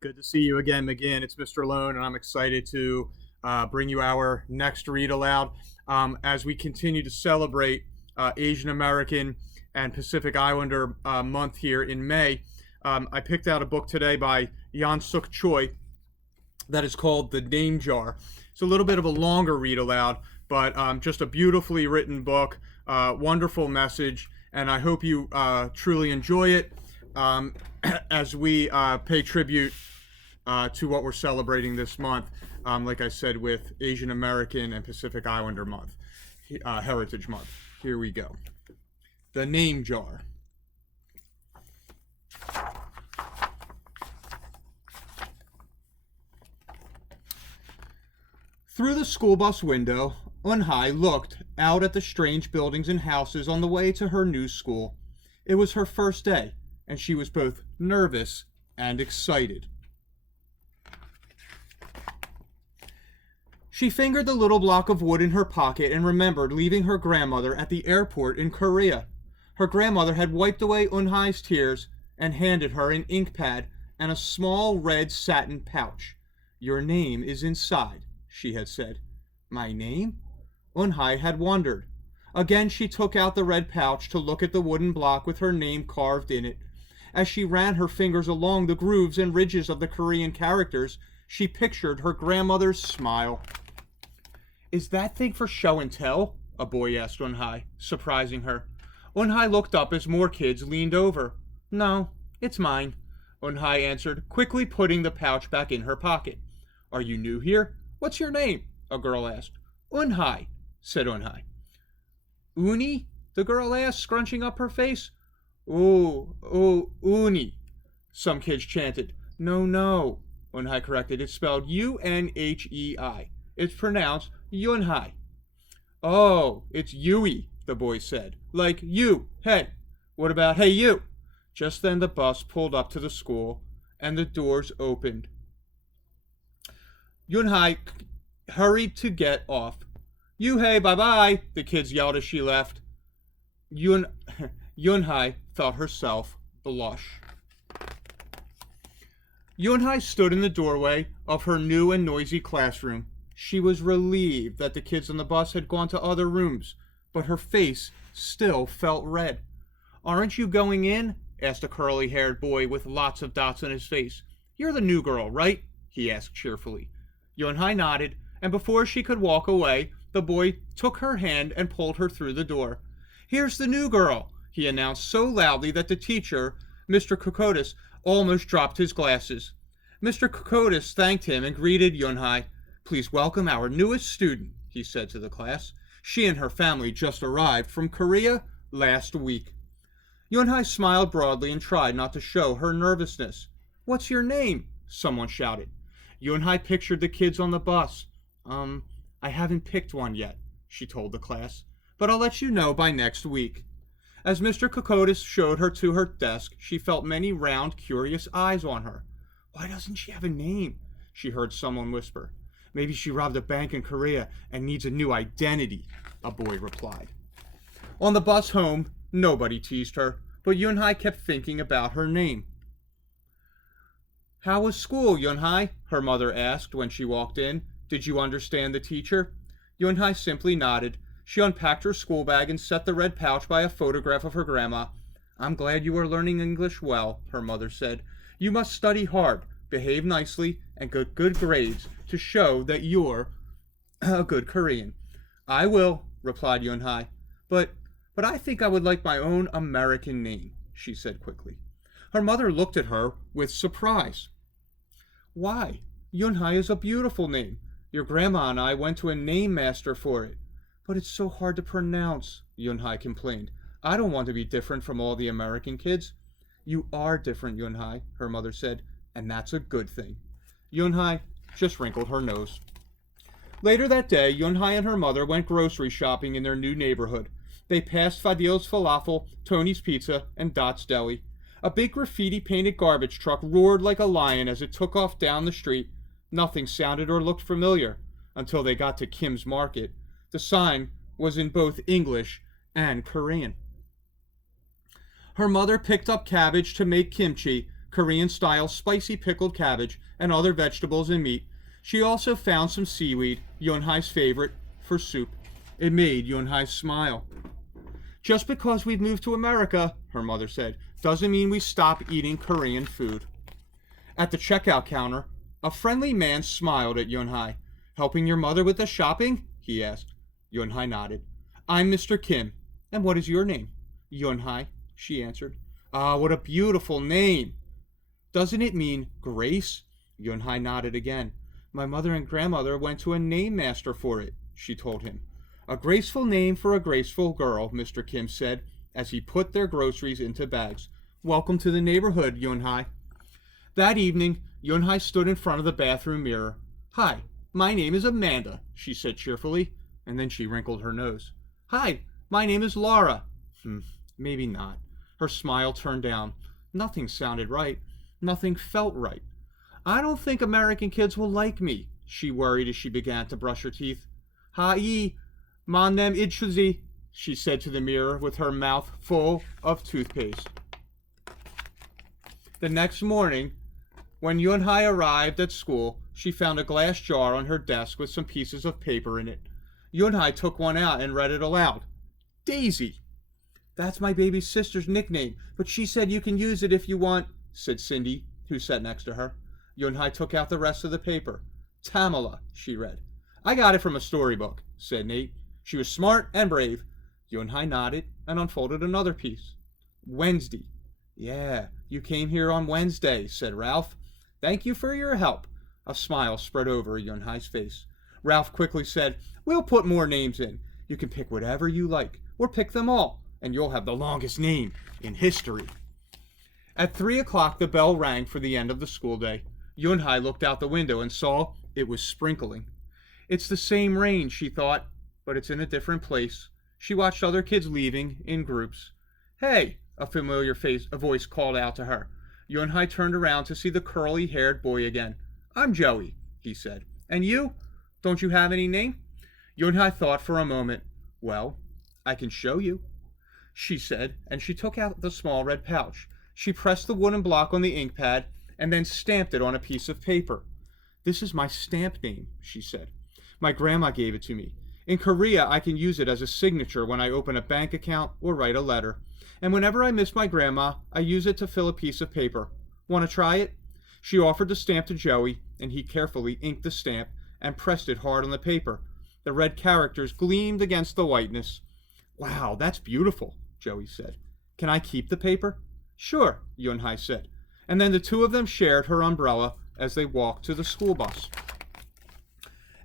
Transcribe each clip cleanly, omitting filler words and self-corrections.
Good to see you again, McGinn. It's Mr. Lohn, and I'm excited to bring you our next read aloud as we continue to celebrate Asian American and Pacific Islander month here in May. I picked out a book today by Yan Suk Choi that is called The Name Jar. It's a little bit of a longer read aloud, but just a beautifully written book, wonderful message, and I hope you truly enjoy it as we pay tribute to what we're celebrating this month, like I said, with Asian American and Pacific Islander month, Heritage Month. Here we go. The Name Jar. Through the school bus window, Eun-hye looked out at the strange buildings and houses on the way to her new school. It was her first day, and she was both nervous and excited. She fingered the little block of wood in her pocket and remembered leaving her grandmother at the airport in Korea. Her grandmother had wiped away Eun-hye's tears and handed her an ink pad and a small red satin pouch. "Your name is inside," she had said. "My name?" Eun-hye had wondered. Again she took out the red pouch to look at the wooden block with her name carved in it. As she ran her fingers along the grooves and ridges of the Korean characters, she pictured her grandmother's smile. "Is that thing for show and tell?" a boy asked Eun-hye, surprising her. Eun-hye looked up as more kids leaned over. "No, it's mine," Eun-hye answered, quickly putting the pouch back in her pocket. "Are you new here? What's your name?" a girl asked. "Eun-hye," said Eun-hye. "Uni?" the girl asked, scrunching up her face. "Oh, Uni," some kids chanted. No, Eun-hye corrected. It's spelled U-N-H-E-I. It's pronounced Yun-hye. "Oh, it's Yui," the boy said. "Like you, hey. What about hey you?" Just then the bus pulled up to the school, and the doors opened. Yun-hye hurried to get off. "You-hey, bye-bye," the kids yelled as she left. Yun-hye felt herself blush. Yun-hye stood in the doorway of her new and noisy classroom. She was relieved that the kids on the bus had gone to other rooms, but her face still felt red. "Aren't you going in?" asked a curly-haired boy with lots of dots on his face. "You're the new girl, right?" he asked cheerfully. Yun-hye nodded, and before she could walk away, the boy took her hand and pulled her through the door. "Here's the new girl," he announced so loudly that the teacher, Mr. Kokotis, almost dropped his glasses. Mr. Kokotis thanked him and greeted Yun-hye. "Please welcome our newest student," he said to the class. "She and her family just arrived from Korea last week." Yun-hye smiled broadly and tried not to show her nervousness. "What's your name?" someone shouted. Yun-hye pictured the kids on the bus. I haven't picked one yet," she told the class, "but I'll let you know by next week." As Mr. Kokotis showed her to her desk, she felt many round, curious eyes on her. "Why doesn't she have a name?" she heard someone whisper. "Maybe she robbed a bank in Korea and needs a new identity," a boy replied. On the bus home, nobody teased her, but Yun-hye kept thinking about her name. "How was school, Yun-hye?" her mother asked when she walked in. "Did you understand the teacher?" Yun-hye simply nodded. She unpacked her school bag and set the red pouch by a photograph of her grandma. "I'm glad you are learning English well," her mother said. "You must study hard, behave nicely, and get good grades to show that you're a good Korean." "I will," replied Yun-hye. But I think I would like my own American name," she said quickly. Her mother looked at her with surprise. "Why? Yun-hye is a beautiful name. Your grandma and I went to a name master for it." "But it's so hard to pronounce," Yun-hye complained. "I don't want to be different from all the American kids." "You are different, Yun-hye," her mother said, "and that's a good thing." Yun-hye just wrinkled her nose. Later that day, Yun-hye and her mother went grocery shopping in their new neighborhood. They passed Fadil's Falafel, Tony's Pizza, and Dot's Deli. A big graffiti-painted garbage truck roared like a lion as it took off down the street. Nothing sounded or looked familiar until they got to Kim's Market. The sign was in both English and Korean. Her mother picked up cabbage to make kimchi, Korean-style spicy pickled cabbage, and other vegetables and meat. She also found some seaweed, Yunhai's favorite, for soup. It made Yunhai smile. Just because we've moved to America, her mother said, doesn't mean we stop eating Korean food. At the checkout counter, a friendly man smiled at Yunhai. Helping your mother with the shopping? He asked. Yunhai nodded. I'm Mr. Kim. And what is your name? Yunhai, she answered. Ah, what a beautiful name. Doesn't it mean Grace? Yunhai nodded again. My mother and grandmother went to a name master for it, she told him. A graceful name for a graceful girl, Mr. Kim said, as he put their groceries into bags. Welcome to the neighborhood, Yunhai. That evening, Yunhai stood in front of the bathroom mirror. Hi, my name is Amanda, she said cheerfully, and then she wrinkled her nose. Hi, my name is Laura. Maybe not. Her smile turned down. Nothing sounded right. Nothing felt right. I don't think American kids will like me, she worried as she began to brush her teeth. Hi, my name is Chuzi, she said to the mirror with her mouth full of toothpaste. The next morning, when Yunhai arrived at school, she found a glass jar on her desk with some pieces of paper in it. Yunhai took one out and read it aloud. Daisy. That's my baby sister's nickname, but she said you can use it if you want, said Cindy, who sat next to her. Yunhai took out the rest of the paper. Tamala, she read. I got it from a storybook, said Nate. She was smart and brave. Yunhai nodded and unfolded another piece. Wednesday. Yeah, you came here on Wednesday, said Ralph. Thank you for your help. A smile spread over Yunhai's face. Ralph quickly said, We'll put more names in. You can pick whatever you like, or pick them all, and you'll have the longest name in history. At 3 o'clock, the bell rang for the end of the school day. Yunhai looked out the window and saw it was sprinkling. It's the same rain, she thought, but it's in a different place. She watched other kids leaving in groups. Hey, a familiar voice called out to her. Yunhai turned around to see the curly-haired boy again. I'm Joey, he said. And you? Don't you have any name? Yunhai thought for a moment. Well, I can show you, she said, and she took out the small red pouch. She pressed the wooden block on the ink pad and then stamped it on a piece of paper. This is my stamp name, she said. My grandma gave it to me. In Korea, I can use it as a signature when I open a bank account or write a letter. And whenever I miss my grandma, I use it to fill a piece of paper. Want to try it? She offered the stamp to Joey, and he carefully inked the stamp and pressed it hard on the paper. The red characters gleamed against the whiteness. Wow, that's beautiful, Joey said. Can I keep the paper? Sure, Yunhai said. And then the two of them shared her umbrella as they walked to the school bus.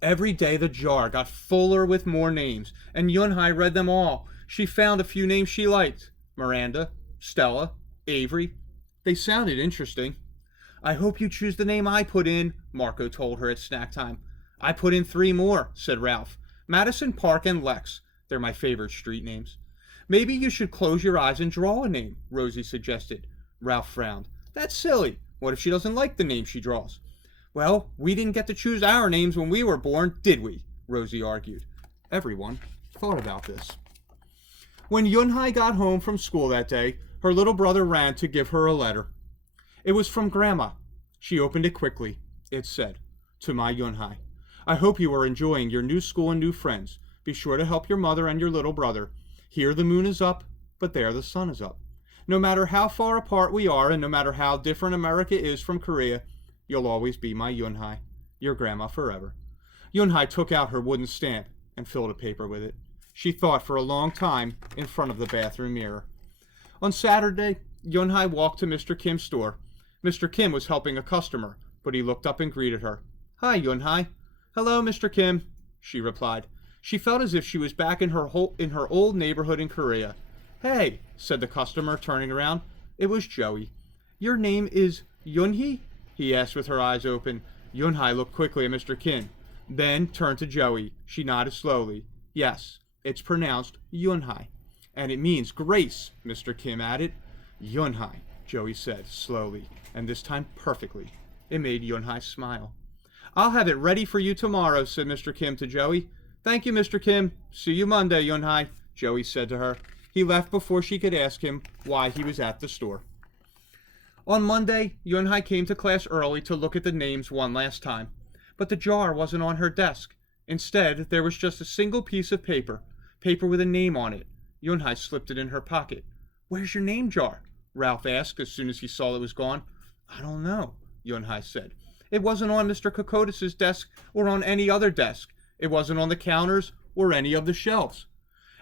Every day the jar got fuller with more names, and Yunhai read them all. She found a few names she liked. Miranda, Stella, Avery. They sounded interesting. I hope you choose the name I put in, Marco told her at snack time. I put in 3 more, said Ralph. Madison, Park, and Lex. They're my favorite street names. Maybe you should close your eyes and draw a name, Rosie suggested. Ralph frowned. That's silly. What if she doesn't like the name she draws? Well, we didn't get to choose our names when we were born, did we? Rosie argued. Everyone thought about this. When Yunhai got home from school that day, her little brother ran to give her a letter. It was from Grandma. She opened it quickly. It said, To my Yunhai, I hope you are enjoying your new school and new friends. Be sure to help your mother and your little brother. Here the moon is up, but there the sun is up. No matter how far apart we are, and no matter how different America is from Korea, you'll always be my Yunhai, your grandma forever. Yunhai took out her wooden stamp and filled a paper with it. She thought for a long time in front of the bathroom mirror. On Saturday, Yunhai walked to Mr. Kim's store. Mr. Kim was helping a customer, but he looked up and greeted her. Hi, Yunhai. Hello, Mr. Kim, she replied. She felt as if she was back in her old neighborhood in Korea. Hey, said the customer, turning around. It was Joey. Your name is Yunhee? He asked with her eyes open. Yunhai looked quickly at Mr. Kim, then turned to Joey. She nodded slowly. Yes, it's pronounced Yunhai. And it means grace, Mr. Kim added. Yunhai, Joey said slowly, and this time perfectly. It made Yunhai smile. I'll have it ready for you tomorrow, said Mr. Kim to Joey. Thank you, Mr. Kim. See you Monday, Yunhai, Joey said to her. He left before she could ask him why he was at the store. On Monday, Yunhai came to class early to look at the names one last time, but the jar wasn't on her desk. Instead, there was just a single piece of paper with a name on it. Yunhai slipped it in her pocket. "Where's your name jar?" Ralph asked as soon as he saw it was gone. "I don't know," Yunhai said. "It wasn't on Mr. Kokotis's desk or on any other desk. It wasn't on the counters or any of the shelves."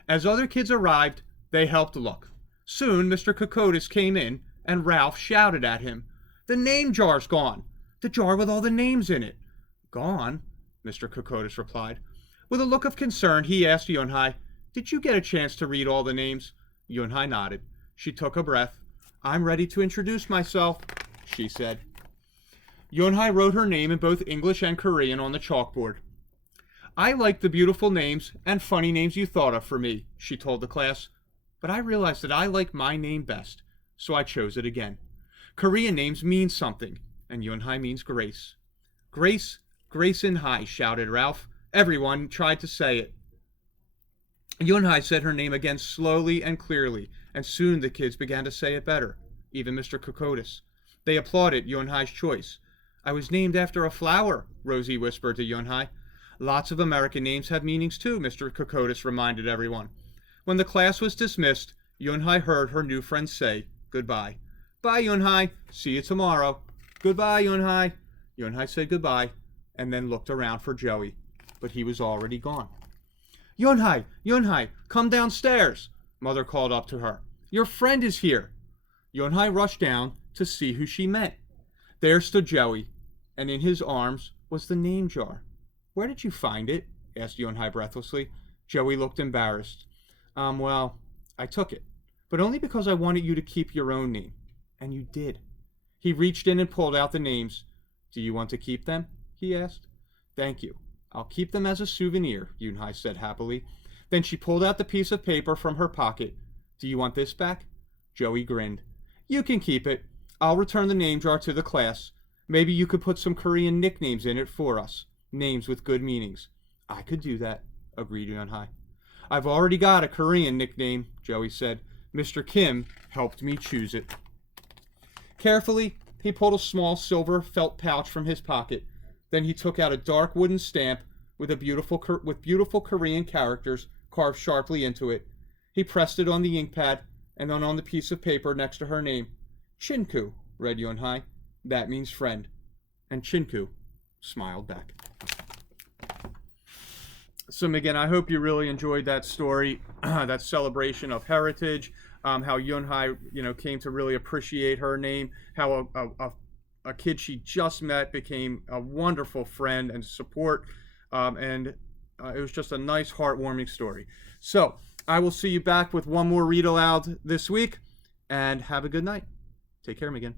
As other kids arrived, they helped look. Soon Mr. Kokotis came in, and Ralph shouted at him, "The name jar's gone! The jar with all the names in it!" "Gone?" Mr. Kokotis replied. With a look of concern, he asked Yunhai, "Did you get a chance to read all the names?" Yunhai nodded. She took a breath. "I'm ready to introduce myself," she said. Yunhai wrote her name in both English and Korean on the chalkboard. "I like the beautiful names and funny names you thought of for me," she told the class. "But I realized that I like my name best, so I chose it again. Korean names mean something, and Yunhai means grace." "Grace, Grace in High," shouted Ralph. Everyone tried to say it. Yunhai said her name again slowly and clearly, and soon the kids began to say it better, even Mr. Kokotis. They applauded Yunhai's choice. "I was named after a flower," Rosie whispered to Yunhai. "Lots of American names have meanings too," Mr. Kokotis reminded everyone. When the class was dismissed, Yunhai heard her new friends say goodbye. "Bye, Yunhai. See you tomorrow." "Goodbye, Yunhai." Yunhai said goodbye and then looked around for Joey, but he was already gone. "Yunhai, Yunhai, come downstairs," Mother called up to her. "Your friend is here." Yunhai rushed down to see who she meant. There stood Joey, and in his arms was the name jar. "Where did you find it?" asked Yunhai breathlessly. Joey looked embarrassed. Well, I took it, but only because I wanted you to keep your own name. And you did." He reached in and pulled out the names. "Do you want to keep them?" he asked. "Thank you. I'll keep them as a souvenir," Yunhai said happily. Then she pulled out the piece of paper from her pocket. "Do you want this back?" Joey grinned. "You can keep it. I'll return the name jar to the class. Maybe you could put some Korean nicknames in it for us. Names with good meanings." "I could do that," agreed Yunhai. "I've already got a Korean nickname," Joey said. "Mr. Kim helped me choose it." Carefully, he pulled a small silver felt pouch from his pocket. Then he took out a dark wooden stamp with beautiful Korean characters carved sharply into it. He pressed it on the ink pad and then on the piece of paper next to her name. "Chinku," read Yunhai. "That means friend." And Chinku smiled back. So again, I hope you really enjoyed that story, that celebration of heritage, how Yunhai, came to really appreciate her name, how a kid she just met became a wonderful friend and support, and it was just a nice, heartwarming story. So I will see you back with one more read aloud this week, and have a good night. Take care, Megan.